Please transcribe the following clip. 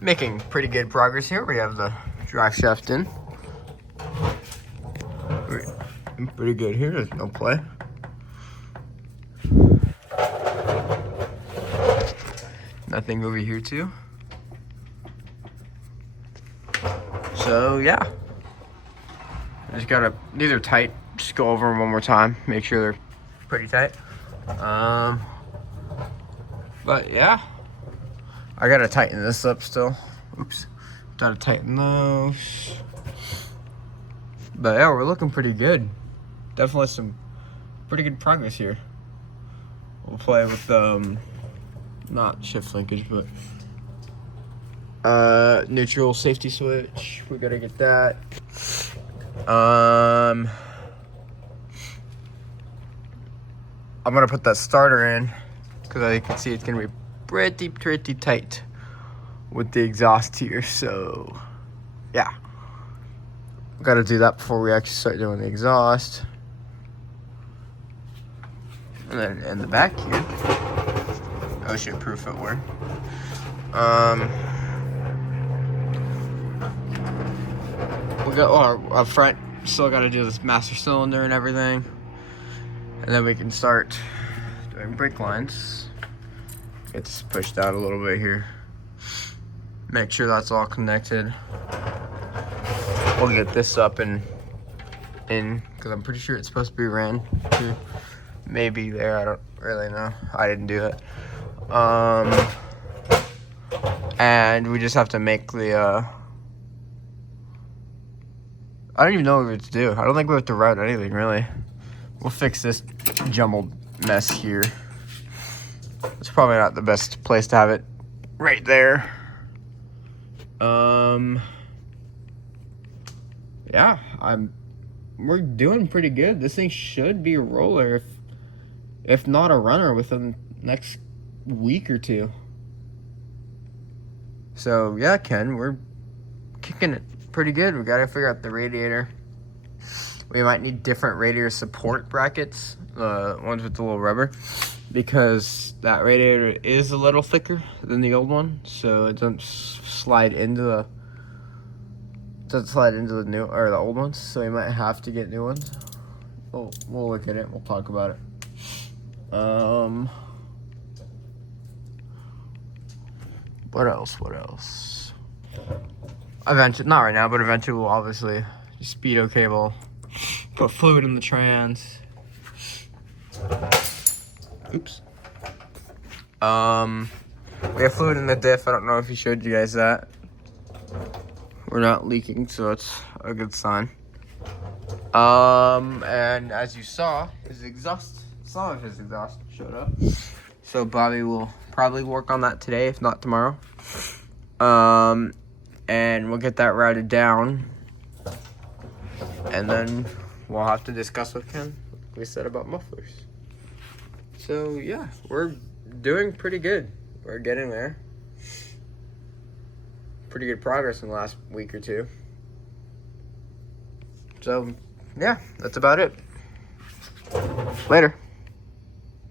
making pretty good progress here. We have the drive shaft in. We're pretty good here. There's no play. Nothing over here too. So yeah, just gotta, these are tight. Just go over them one more time. Make sure they're pretty tight. But yeah, I gotta tighten this up still. Oops, gotta tighten those. But yeah, we're looking pretty good. Definitely some pretty good progress here. We'll play with not shift linkage, but neutral safety switch. We gotta get that. I'm gonna put that starter in because I can see it's gonna be pretty tight with the exhaust here. So yeah, gotta do that before we actually start doing the exhaust. And then in the back here, ocean-proof footwear. We got up front. Still got to do this master cylinder and everything, and then we can start doing brake lines. Get this pushed out a little bit here. Make sure that's all connected. We'll get this up and in because I'm pretty sure it's supposed to be ran to maybe there. I don't really know. I didn't do it. And we just have to make the I don't even know what we have to do. I don't think we have to route anything really. We'll fix this jumbled mess here. It's probably not the best place to have it right there. Yeah, we're doing pretty good. This thing should be a roller, if not a runner, within the next week or two. So yeah, Ken, we're kicking it pretty good. We gotta figure out the radiator. We might need different radiator support brackets, ones with the little rubber, because that radiator is a little thicker than the old one, so it doesn't slide into the new or the old ones. So we might have to get new ones. We'll look at it. We'll talk about it. What else? Eventually, not right now, but eventually we'll obviously speedo cable, put fluid in the trans. Oops. We have fluid in the diff. I don't know if he showed you guys that. We're not leaking, so that's a good sign. And as you saw, some of his exhaust showed up. So Bobby will probably work on that today, if not tomorrow. And we'll get that routed down. And then we'll have to discuss with Ken, like we said, about mufflers. So yeah, we're doing pretty good. We're getting there. Pretty good progress in the last week or two. So yeah, that's about it. Later.